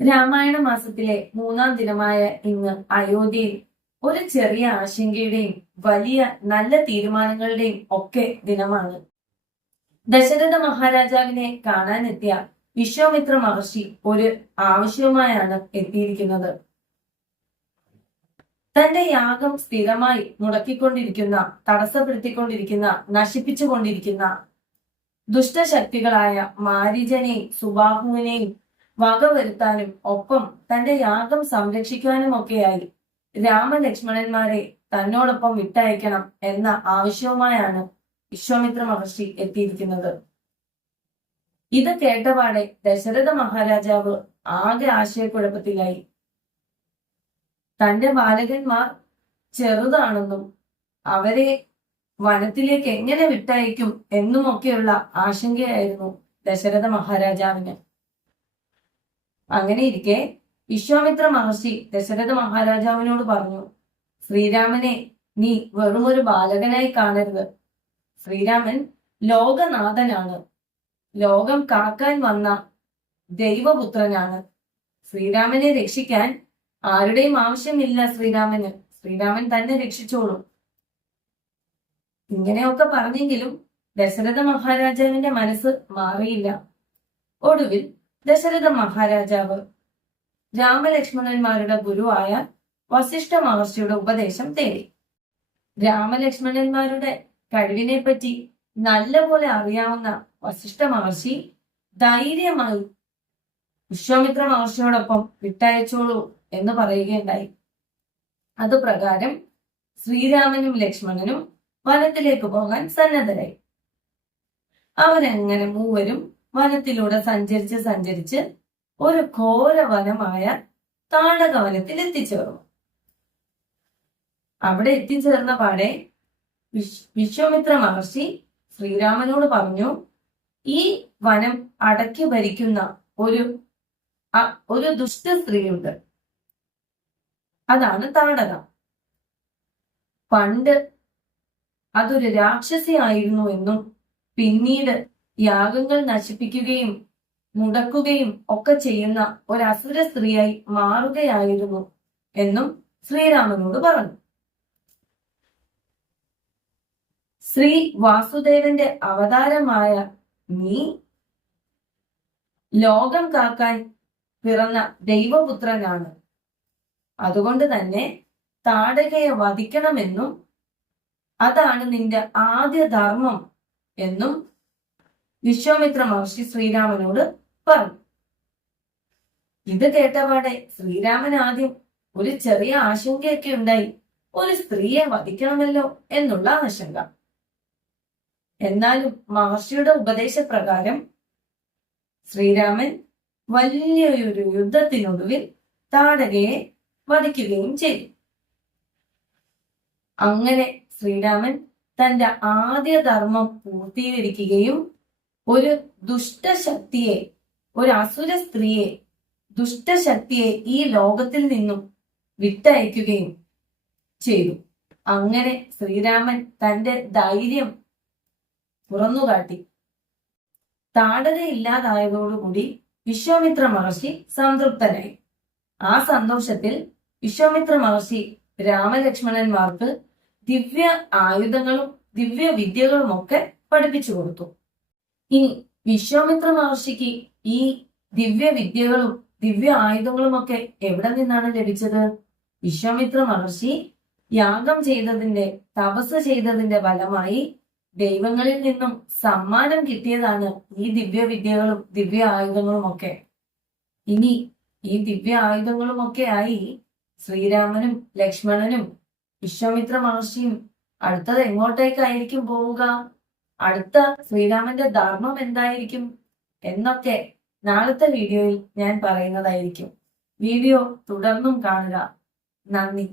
രാമായണ മാസത്തിലെ 3-ാം ദിനമായ ഇന്ന് അയോധ്യയിൽ ഒരു ചെറിയ ആശങ്കയുടെയും വലിയ നല്ല തീരുമാനങ്ങളുടെയും ഒക്കെ ദിനമാണ്. ദശരഥ മഹാരാജാവിനെ കാണാനെത്തിയ വിശ്വാമിത്ര മഹർഷി ഒരു ആവശ്യവുമായാണ് എത്തിയിരിക്കുന്നത്. തന്റെ യാഗം സ്ഥിരമായി മുടക്കിക്കൊണ്ടിരിക്കുന്ന, തടസ്സപ്പെടുത്തിക്കൊണ്ടിരിക്കുന്ന, നശിപ്പിച്ചുകൊണ്ടിരിക്കുന്ന ദുഷ്ടശക്തികളായ മാരീചനെയും സുബാഹുവിനെയും വകവരുത്താനും ഒപ്പം തന്റെ യാഗം സംരക്ഷിക്കാനുമൊക്കെയായി രാമലക്ഷ്മണന്മാരെ തന്നോടൊപ്പം വിട്ടയക്കണം എന്ന ആവശ്യവുമായാണ് വിശ്വാമിത്ര മഹർഷി എത്തിയിരിക്കുന്നത്. ഇത് കേട്ടപാടെ ദശരഥ മഹാരാജാവ് ആകെ ആശയക്കുഴപ്പത്തിലായി. തന്റെ ബാലകന്മാർ ചെറുതാണെന്നും അവരെ വനത്തിലേക്ക് എങ്ങനെ വിട്ടയക്കും എന്നുമൊക്കെയുള്ള ആശങ്കയായിരുന്നു ദശരഥ മഹാരാജാവിന്. അങ്ങനെയിരിക്കെ വിശ്വാമിത്ര മഹർഷി ദശരഥ മഹാരാജാവിനോട് പറഞ്ഞു, ശ്രീരാമനെ നീ വെറുമൊരു ബാലകനായി കാണരുത്. ശ്രീരാമൻ ലോകനാഥനാണ്, ലോകം കാക്കാൻ വന്ന ദൈവപുത്രനാണ്. ശ്രീരാമനെ രക്ഷിക്കാൻ ആരുടെയും ആവശ്യമില്ല. ശ്രീരാമൻ തന്നെ രക്ഷിച്ചോളൂ. ഇങ്ങനെയൊക്കെ പറഞ്ഞെങ്കിലും ദശരഥ മഹാരാജാവിന്റെ മനസ്സ് മാറിയില്ല. ഒടുവിൽ ദശരഥ മഹാരാജാവ് രാമലക്ഷ്മണന്മാരുടെ ഗുരുവായ വസിഷ്ഠ മഹർഷിയുടെ ഉപദേശം തേടി. രാമലക്ഷ്മണന്മാരുടെ കഴിവിനെ പറ്റി നല്ലപോലെ അറിയാവുന്ന വസിഷ്ഠ മഹർഷി ധൈര്യമായി വിശ്വാമിത്ര മഹർഷിയോടൊപ്പം വിട്ടയച്ചോളൂ എന്ന് പറയുകയുണ്ടായി. അതുപ്രകാരം ശ്രീരാമനും ലക്ഷ്മണനും വനത്തിലേക്ക് പോകാൻ സന്നദ്ധരായി. അവരെങ്ങനെ മൂവരും വനത്തിലൂടെ സഞ്ചരിച്ച് ഒരു ഘോര വനമായ താടക വനത്തിൽ എത്തിച്ചേർന്നു. അവിടെ എത്തിച്ചേർന്ന പാടെ വിശ്വാമിത്ര മഹർഷി ശ്രീരാമനോട് പറഞ്ഞു, ഈ വനം അടക്കി ഭരിക്കുന്ന ഒരു ദുഷ്ട സ്ത്രീയുണ്ട്. അതാണ് താടക. പണ്ട് അതൊരു രാക്ഷസിയായിരുന്നു എന്നും പിന്നീട് യാഗങ്ങൾ നശിപ്പിക്കുകയും മുടക്കുകയും ഒക്കെ ചെയ്യുന്ന ഒരു അസുര സ്ത്രീയായി മാറുകയായിരുന്നു എന്നും ശ്രീരാമനോട് പറഞ്ഞു. ശ്രീ വാസുദേവന്റെ അവതാരമായ നീ ലോകം കാക്കാൻ പിറന്ന ദൈവപുത്രനാണ്. അതുകൊണ്ട് തന്നെ താടകയെ വധിക്കണമെന്നും അതാണ് നിന്റെ ആദ്യ ധർമ്മം എന്നും വിശ്വാമിത്ര മഹർഷി ശ്രീരാമനോട് പറഞ്ഞു. ഇത് കേട്ടപാടെ ശ്രീരാമൻ ആദ്യം ഒരു ചെറിയ ആശങ്കയൊക്കെ ഉണ്ടായി. ഒരു സ്ത്രീയെ വധിക്കണമല്ലോ എന്നുള്ള ആശങ്ക. എന്നാലും മഹർഷിയുടെ ഉപദേശപ്രകാരം ശ്രീരാമൻ വലിയൊരു യുദ്ധത്തിനൊടുവിൽ താടകയെ വധിക്കുകയും ചെയ്തു. അങ്ങനെ ശ്രീരാമൻ തന്റെ ആദ്യ ധർമ്മം പൂർത്തീകരിക്കുകയും ഒരു ദുഷ്ടശക്തിയെ, ഒരു അസുര സ്ത്രീയെ, ദുഷ്ടശക്തിയെ ഈ ലോകത്തിൽ നിന്നും വിട്ടയക്കുകയും ചെയ്തു. അങ്ങനെ ശ്രീരാമൻ തന്റെ ധൈര്യം തുറന്നുകാട്ടി. താടക ഇല്ലാതായതോടുകൂടി വിശ്വാമിത്ര മഹർഷി സംതൃപ്തനായി. ആ സന്തോഷത്തിൽ വിശ്വാമിത്ര മഹർഷി രാമലക്ഷ്മണന്മാർക്ക് ദിവ്യ ആയുധങ്ങളും ദിവ്യ വിദ്യകളും ഒക്കെ പഠിപ്പിച്ചു കൊടുത്തു. ഇനി വിശ്വാമിത്ര മഹർഷിക്ക് ഈ ദിവ്യ വിദ്യകളും ദിവ്യ ആയുധങ്ങളും ഒക്കെ എവിടെ നിന്നാണ് ലഭിച്ചത്? വിശ്വാമിത്ര മഹർഷി യാഗം ചെയ്തതിന്റെ, തപസ് ചെയ്തതിന്റെ ഫലമായി ദൈവങ്ങളിൽ നിന്നും സമ്മാനം കിട്ടിയതാണ് ഈ ദിവ്യ വിദ്യകളും ദിവ്യ ആയുധങ്ങളും ഒക്കെ. ഇനി ഈ ദിവ്യ ആയുധങ്ങളും ഒക്കെ ആയി ശ്രീരാമനും ലക്ഷ്മണനും വിശ്വാമിത്ര മഹർഷിയും അടുത്തത് എങ്ങോട്ടേക്കായിരിക്കും പോവുക? അടുത്ത ശ്രീരാമന്റെ ധർമ്മം എന്തായിരിക്കും എന്നൊക്കെ നാളത്തെ വീഡിയോയിൽ ഞാൻ പറയുന്നതായിരിക്കും. വീഡിയോ തുടർന്നും കാണുക. നന്ദി.